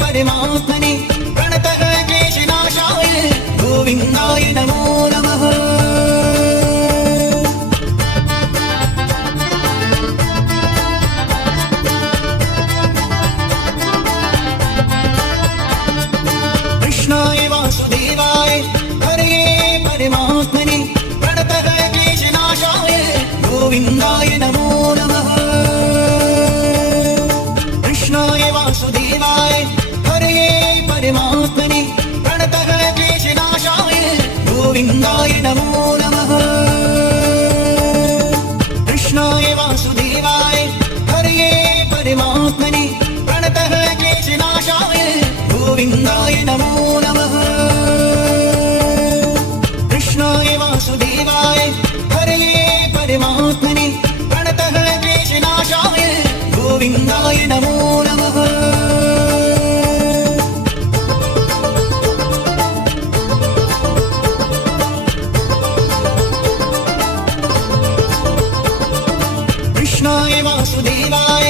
परमात्मने प्रणतः क्लेशनाशाय गोविन्दाय नमो नमः। कृष्णाय वासुदेवाय हरये परमात्मने प्रणतः क्लेशनाशाय गोविन्दाय नमो नमः। कृष्णाय वासुदेवाय हरये परमात्मने प्रणतः क्लेशनाशाय गोविन्दाय नमो नमः। कृष्णाय वासुदेवाय हरये परमात्मने प्रणतः क्लेशनाशाय गोविन्दाय नमो नमः। कृष्णाय वासुदेवाय हरये परमात्मने प्रणतः क्लेशनाशाय गोविन्दाय नमो नमः। कृष्णाय वासुदेवाय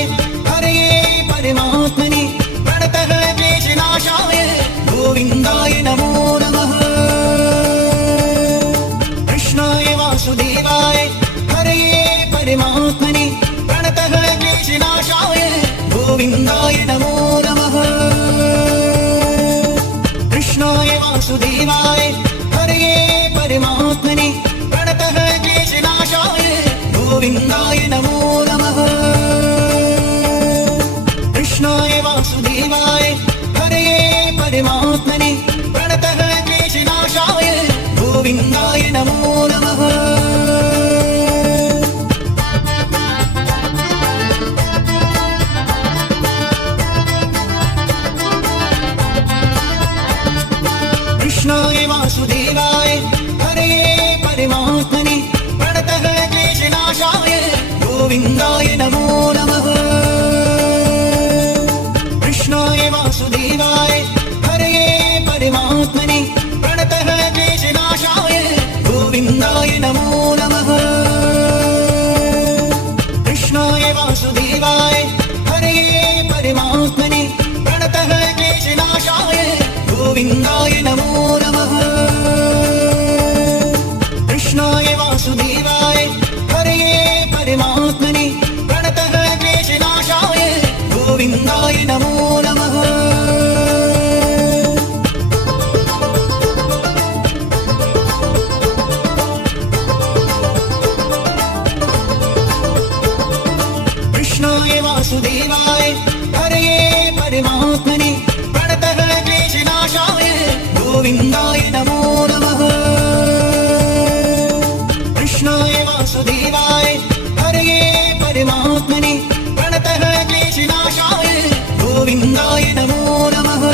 हरये परमात्मने प्रणतः क्लेशनाशाय गोविन्दाय नमो नमः। कृष्णाय वासुदेवाय हरये परमात्मने प्रणतः क्लेशनाशाय गोविन्दाय नमो नमः। कृष्णाय वासुदेवाय हरये परमात्मने प्रणतः क्लेशनाशाय गोविन्दाय नमो नमः। कृष्णाय वासुदेवाय हरये परमात्मने प्रणतः क्लेशनाशाय गोविन्दाय नमो नमः। कृष्णाय वासुदेवाय हरये परमात्मने प्रणतः क्लेशनाशाय गोविन्दाय नमो नमः। कृष्णाय वासुदेवाय हरये परमात्मने प्रणतः क्लेशनाशाय गोविन्दाय नमो नमः। कृष्णाय वासुदेवाय हरये परमात्मने प्रणतः क्लेशनाशाय गोविन्दाय नमो नमः। कृष्णाय वासुदेवाय हरये परमात्मने प्रणतः क्लेशनाशाय गोविन्दाय नमो नमः। कृष्णाय वासुदेवाय हरये परमात्मने प्रणतः क्लेशनाशाय गोविन्दाय नमो नमः। कृष्णाय वासुदेवाय हरये परमात्मने प्रणतः क्लेशनाशाय गोविन्दाय नमो नमः।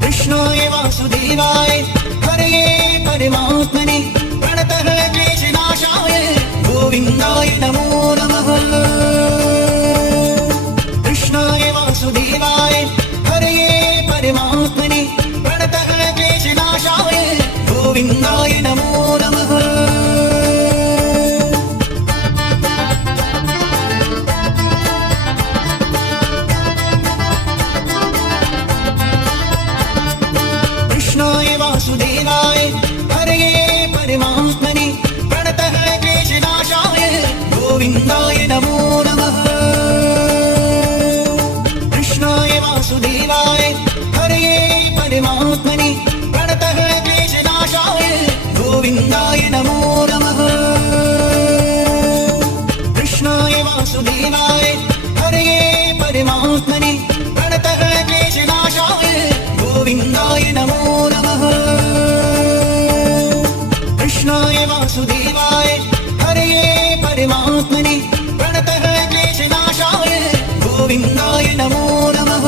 कृष्णाय वासुदेवाय हरये परमात्मने प्रणतः क्लेशनाशाय गोविन्दाय नमो नमः। कृष्णाय वासुदेवाय हरये परमात्मने प्रणतः क्लेशनाशाय गोविन्दाय नमो नमः। कृष्णाय वासुदेवाय हरये परमात्मने प्रणतः क्लेशनाशाय गोविन्दाय नमो नमः। कृष्णाय वासुदेवाय हरये परमात्मने प्रणतः क्लेशनाशाय गोविन्दाय नमो नमः। कृष्णाय वासुदेवाय हरये परमात्मने प्रणतः क्लेशनाशाय गोविन्दाय नमो नमः। कृष्णाय वासुदेवाय हरये परमात्मने प्रणतः क्लेशनाशाय गोविन्दाय नमो नमः।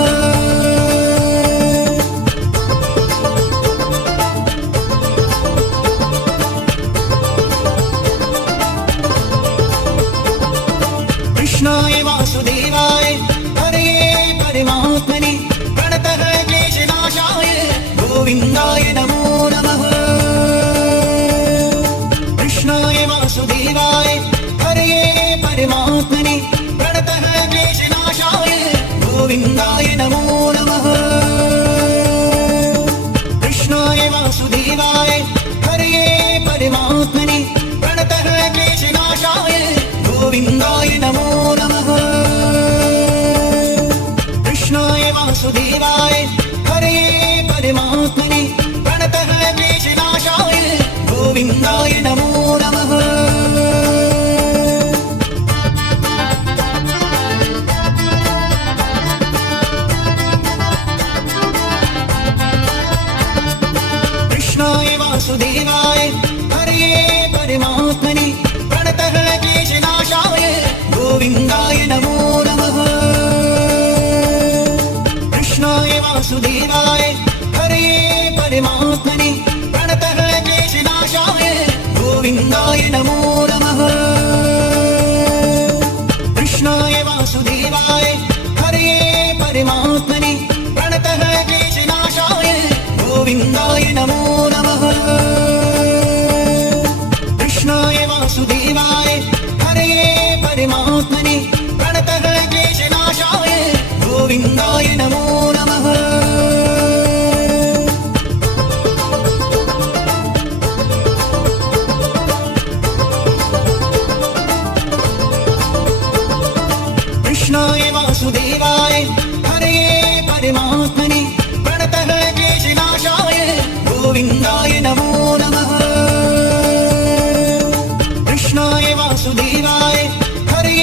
कृष्णाय वासुदेवाय हरये परमात्मने प्रणतः क्लेशनाशाय गोविन्दाय नमो नमः। कृष्णाय वासुदेवाय हरये परमात्मने प्रणतः क्लेशनाशाय गोविन्दाय नमो नमः। कृष्णाय वासुदेवाय हरे परमात्मने प्रणतः क्लेशनाशाय गोविन्दाय नमो नमः। कृष्णाय वासुदेवाय हरे परमात्मने प्रणतः क्लेशनाशाय गोविन्दाय नमो नमः। कृष्णाय वासुदेवाय हरे परमात्मने प्रणतः क्लेशनाशाय गोविन्दाय नमो नमः। कृष्णाय वासुदेवाय हरे परमात्मने प्रणतः क्लेशनाशाय गोविन्दाय नमो नमः। कृष्णाय वासुदेवाय हरे परमात्मने प्रणतः क्लेशनाशाय गोविन्दाय नमो नमः। कृष्णाय वासुदेवाय हरे परमात्मने प्रणतः क्लेशनाशाय गोविन्दाय नमो नमः। कृष्णाय वासुदेवाय हरे परमात्मने प्रणतः क्लेशनाशाय गोविन्दाय नमो नमः। कृष्णाय वासुदेवाय हरे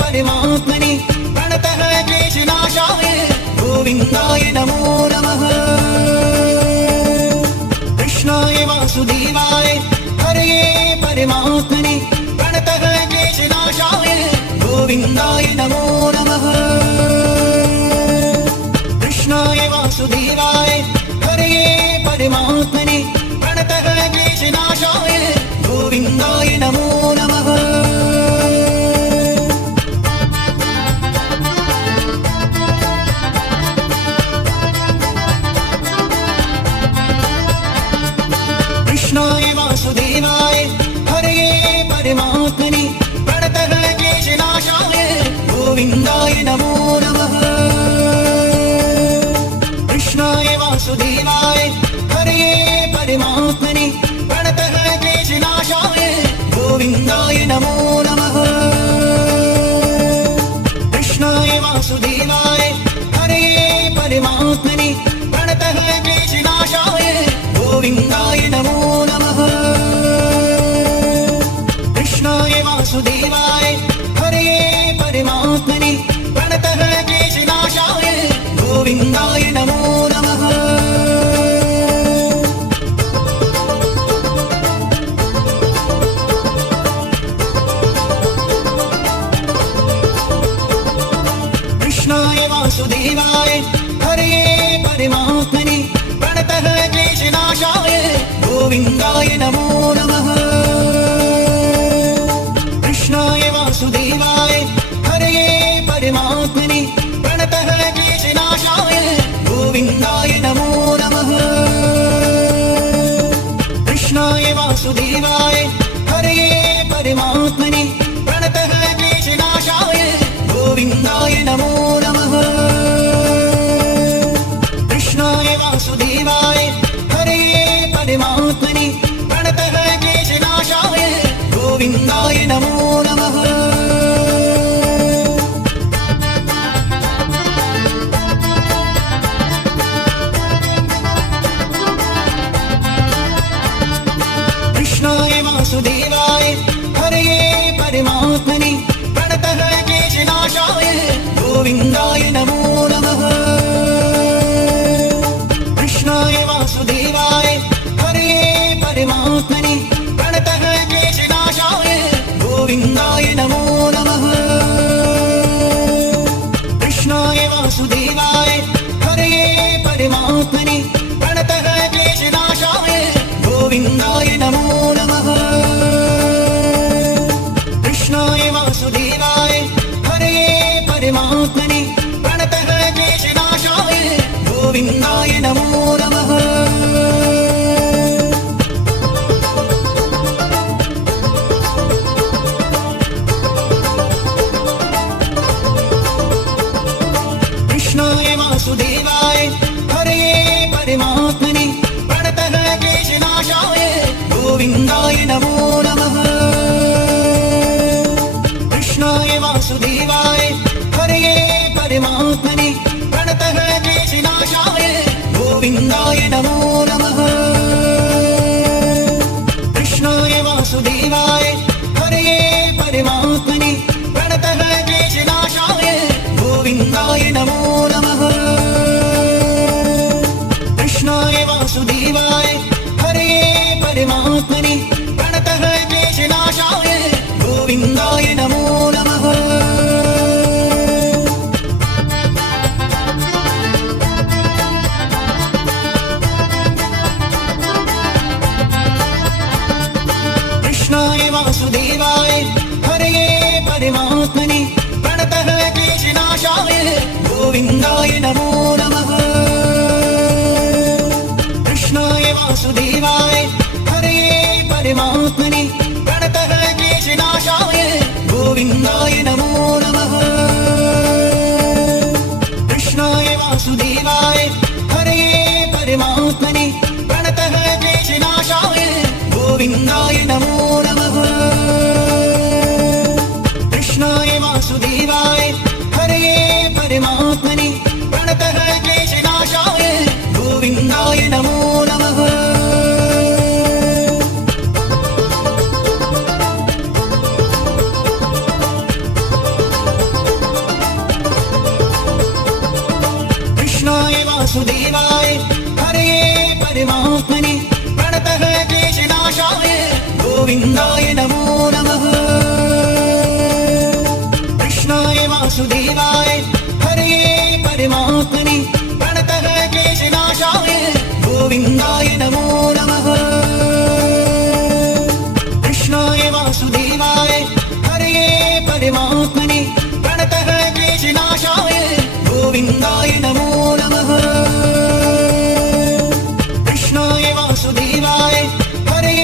परमात्मने प्रणतः क्लेशनाशाय गोविन्दाय नमो नमः। कृष्णाय वासुदेवाय हरे परमात्मने प्रणतः क्लेशनाशाय गोविन्दाय नमो नमः। कृष्णाय वासुदेवाय हरे परमात्मने प्रणतः क्लेशनाशाय गोविन्दाय नमो नमः। कृष्णाय वासुदेवाय हरे परमात्मने प्रणतः क्लेशनाशाय गोविन्दाय नमो नमः। कृष्णाय वासुदेवाय हरे परमात्मने प्रणतः क्लेशनाशाय गोविन्दाय नमो नमः। कृष्णाय वासुदेवाय हरे परमात्मने प्रणतः क्लेशनाशाय गोविन्दाय नमो नमः। कृष्णाय वासुदेवाय हरे परमात्मने प्रणतः क्लेशनाशाय गोविन्दाय नमो नमः। कृष्णाय वासुदेवाय हरे परमात्मने प्रणतः क्लेशनाशाय गोविन्दाय नमो नमः। कृष्णाय वासुदेवाय हरे परमात्मने प्रणतः क्लेशनाशाय गोविन्दाय नमो नमः। कृष्णाय वासुदेवाय हरे परमात्मने प्रणतः क्लेशनाशाय गोविन्दाय नमो नमः। कृष्णाय वासुदेवाय हरे परमात्मने प्रणतः क्लेशनाशाय गोविन्दाय नमो नमः। कृष्णाय वासुदेवाय हरे परमात्मने प्रणतः क्लेशनाशाय गोविन्दाय नमो नमः। कृष्णाय वासुदेवाय हरे परमात्मने प्रणतः क्लेशनाशाय गोविन्दाय नमो नमः। कृष्णाय वासुदेवाय हरे परमात्मने प्रणतः क्लेशनाशाय गोविन्दाय नमो नमः। कृष्णाय वासुदेवाय हरे परमात्मने प्रणतः क्लेशनाशाय गोविन्दाय नमो नमः। वासुदेवाय हरे परमात्मने प्रणतः क्लेशनाशाय गोविन्दाय नमो नमः। कृष्णाय वासुदेवाय हरे परमात्मने प्रणतः क्लेशनाशाय गोविन्दाय नमो नमः। कृष्णाय वासुदेवाय हरे परमात्मने प्रणतः क्लेशनाशाय गोविन्दाय नमो नमः। कृष्णाय वासुदेवाय हरे परमात्मने प्रणतः क्लेशनाशाय गोविन्दाय नमो नमः। कृष्णाय वासुदेवाय हरे परमात्मने प्रणतः क्लेशनाशाय गोविन्दाय नमो नमः। कृष्णाय वासुदेवाय हरे परमात्मने प्रणतः क्लेशनाशाय गोविन्दाय नमो नमः। कृष्णाय वासुदेवाय हरे परमात्मने प्रणतः क्लेशनाशाय गोविन्दाय नमो नमः। कृष्णाय वासुदेवाय हरे परमात्मने प्रणतः क्लेशनाशाय गोविन्दाय नमो नमः। कृष्णाय वासुदेवाय हरे परमात्मने प्रणतः क्लेशनाशाय गोविन्दाय नमो नमः। कृष्णाय वासुदेवाय हरे परमात्मने प्रणतः क्लेशनाशाय गोविन्दाय नमो नमः। कृष्णाय वासुदेवाय हरे परमात्मने प्रणतः क्लेशनाशाय गोविन्दाय नमो नमः। कृष्णाय वासुदेवाय हरे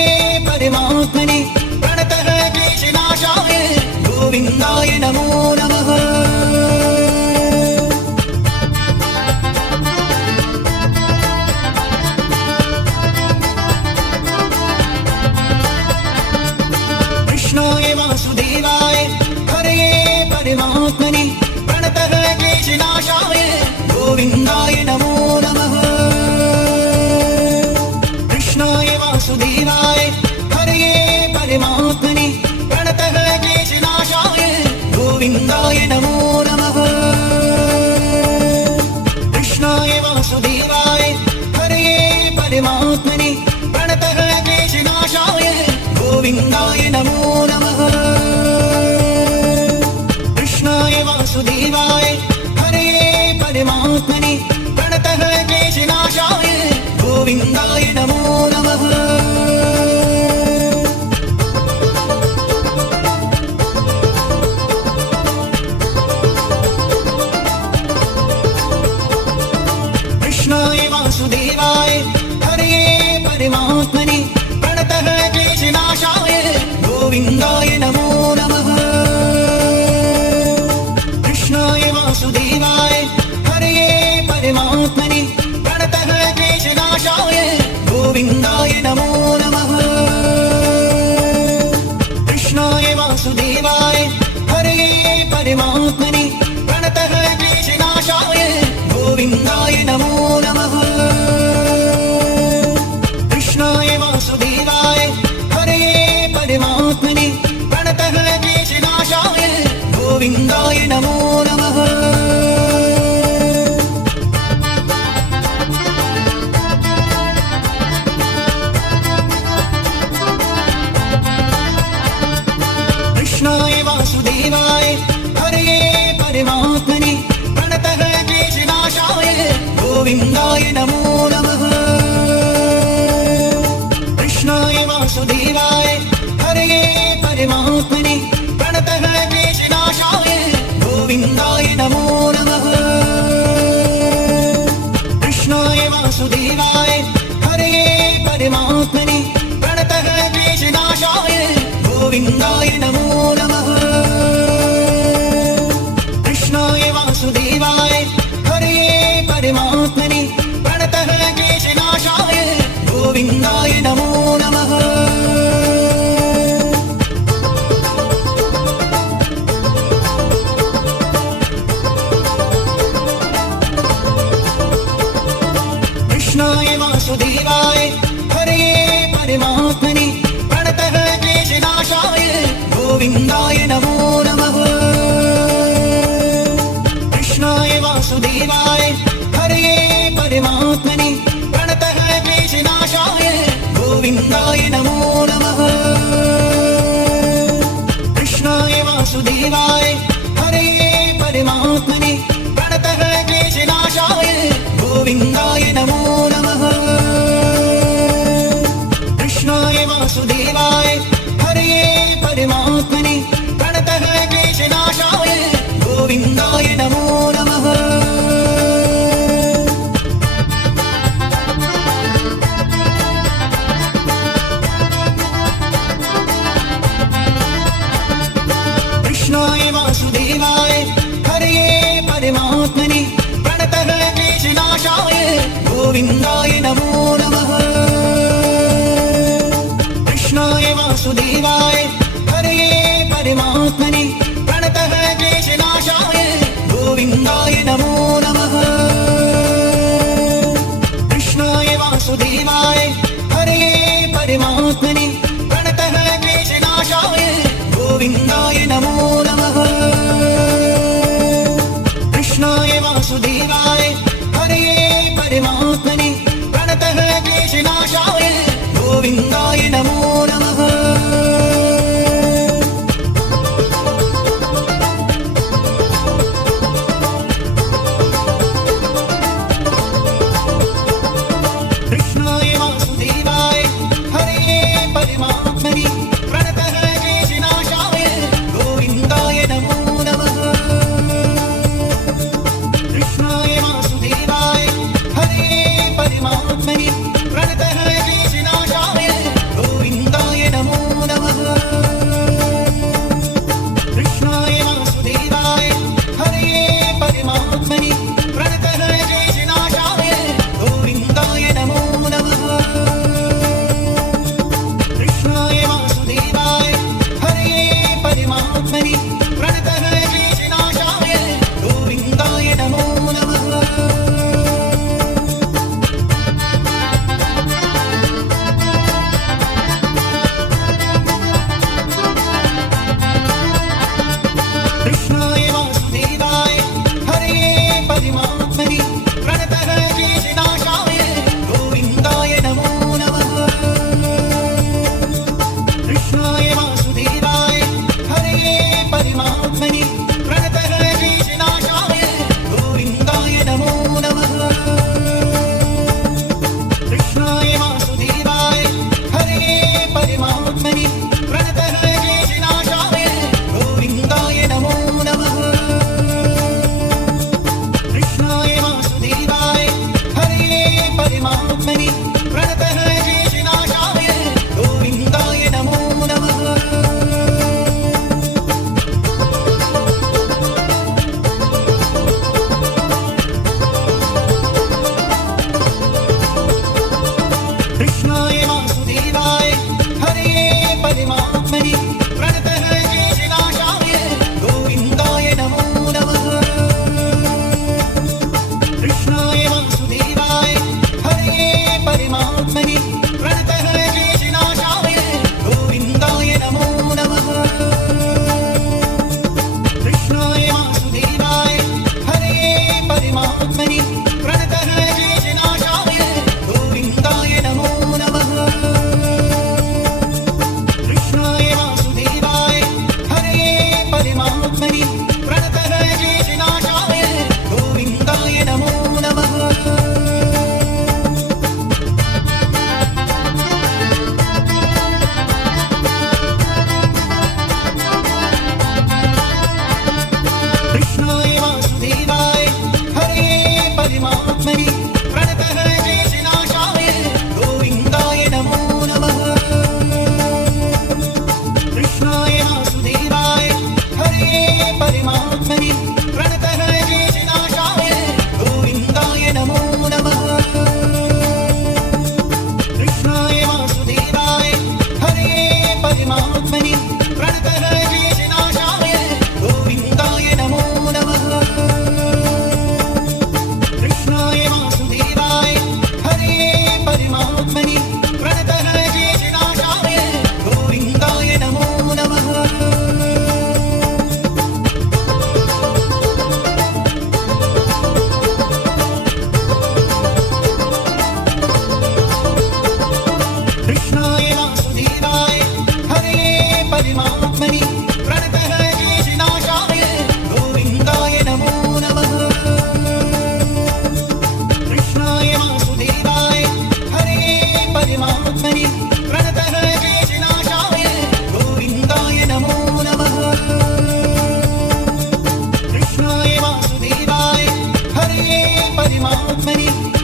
परमात्मने प्रणतः क्लेशनाशाय गोविन्दाय नमो नमः। कृष्णाय वासुदेवाय हरे परमात्मने प्रणतः क्लेशनाशाय गोविन्दाय नमो नमः। कृष्णाय वासुदेवाय हरे परमात्मने प्रणतः क्लेशनाशाय गोविन्दाय नमो नमः। कृष्णाय वासुदेवाय हरे परमात्मने प्रणतः क्लेशनाशाय गोविन्दाय नमो नमः। कृष्णाय वासुदेवाय हरे परमात्मने प्रणतः क्लेशनाशाय गोविन्दाय नमो नमः। कृष्णाय वासुदेवाय हरे परमात्मने प्रणतः क्लेशनाशाय गोविन्दाय नमो नमः। कृष्णाय वासुदेवाय हरे परमात्मने प्रणतः क्लेशनाशाय गोविन्दाय नमो नमः। कृष्णाय वासुदेवाय हरे परमात्मने प्रणतः क्लेशनाशाय गोविन्दाय नमो नमः। कृष्णाय वासुदेवाय हरे परमात्मने प्रणतः क्लेशनाशाय गोविन्दाय नमो नमः। कृष्णाय वासुदेवाय हरे परमात्मने प्रणतः क्लेशनाशाय गोविन्दाय नमो नमः। कृष्णाय वासुदेवाय हरे परमात्मने प्रणतः क्लेशनाशाय गोविन्दाय नमो नमः। कृष्णाय वासुदेवाय हरे परमात्मने प्रणतः क्लेशनाशाय गोविन्दाय नमो नमः। कृष्णाय वासुदेवाय हरे परमात्मने प्रणतः क्लेशनाशाय गोविन्दाय नमो नमः। कृष्णाय वासुदेवाय हरे परमात्मने प्रणतः क्लेशनाशाय गोविन्दाय नमो नमः। कृष्णाय वासुदेवाय हरे परमात्मने प्रणतः क्लेशनाशाय गोविन्दाय नमो नमः। कृष्णाय वासुदेवाय हरे परमात्मने प्रणतः क्लेशनाशाय गोविन्दाय नमो नमः। कृष्णाय वासुदेवाय हरे परमात्मने प्रणतः क्लेशनाशाय गोविन्दाय नमो नमः। कृष्णाय वासुदेवाय हरे परमात्मने प्रणतः क्लेशनाशाय गोविन्दाय नमो नमः। कृष्णाय वासुदेवाय हरे परमात्मने प्रणतः क्लेशनाशाय गोविन्दाय नमो नमः। कृष्णाय वासुदेवाय हरे परमात्मने प्रणतः क्लेशनाशाय गोविन्दाय नमो नमः। कृष्णाय वासुदेवाय हरे परमात्मने प्रणतः क्लेशनाशाय गोविन्दाय नमो नमः। कृष्णाय वासुदेवाय हरे परमात्मने प्रणतः क्लेशनाशाय गोविन्दाय नमो नमः। कृष्णाय वासुदेवाय हरे परमात्मने प्रणतः क्लेशनाशाय गोविन्दाय नमो नमः। कृष्णाय वासुदेवाय हरे परमात्मने प्रणतः क्लेशनाशाय गोविन्दाय नमो नमः। कृष्णाय वासुदेवाय हरे परमात्मने प्रणतः क्लेशनाशाय गोविन्दाय नमो नमः। कृष्णाय वासुदेवाय हरे परमात्मने प्रणतः क्लेशनाशाय गोविन्दाय नमो नमः। कृष्णाय वासुदेवाय हरे परमात्मने प्रणतः क्लेशनाशाय गोविन्दाय नमो नमः। कृष्णाय वासुदेवाय हरे परमात्मने प्रणतः क्लेशनाशाय गोविन्दाय नमो नमः। कृष्णाय वासुदेवाय हरे परमात्मने प्रणतः क्लेशनाशाय गोविन्दाय नमो नमः। कृष्णाय वासुदेवाय हरे परमात्मने प्रणतः क्लेशनाशाय गोविन्दाय नमो नमः। कृष्णाय वासुदेवाय हरे परमात्मने प्रणतः क्लेशनाशाय गोविन्दाय नमो नमः। कृष्णाय वासुदेवाय हरे परमात्मने प्रणतः क्लेशनाशाय गोविन्दाय नमो नमः। कृष्णाय वासुदेवाय हरे परमात्मने प्रणतः क्लेशनाशाय गोविन्दाय नमो नमः। कृष्णाय वासुदेवाय हरे परमात्मने प्रणतः क्लेशनाशाय गोविन्दाय नमो नमः। कृष्णाय वासुदेवाय हरे परमात्मने प्रणतः क्लेशनाशाय गोविन्दाय नमो परमात्मनि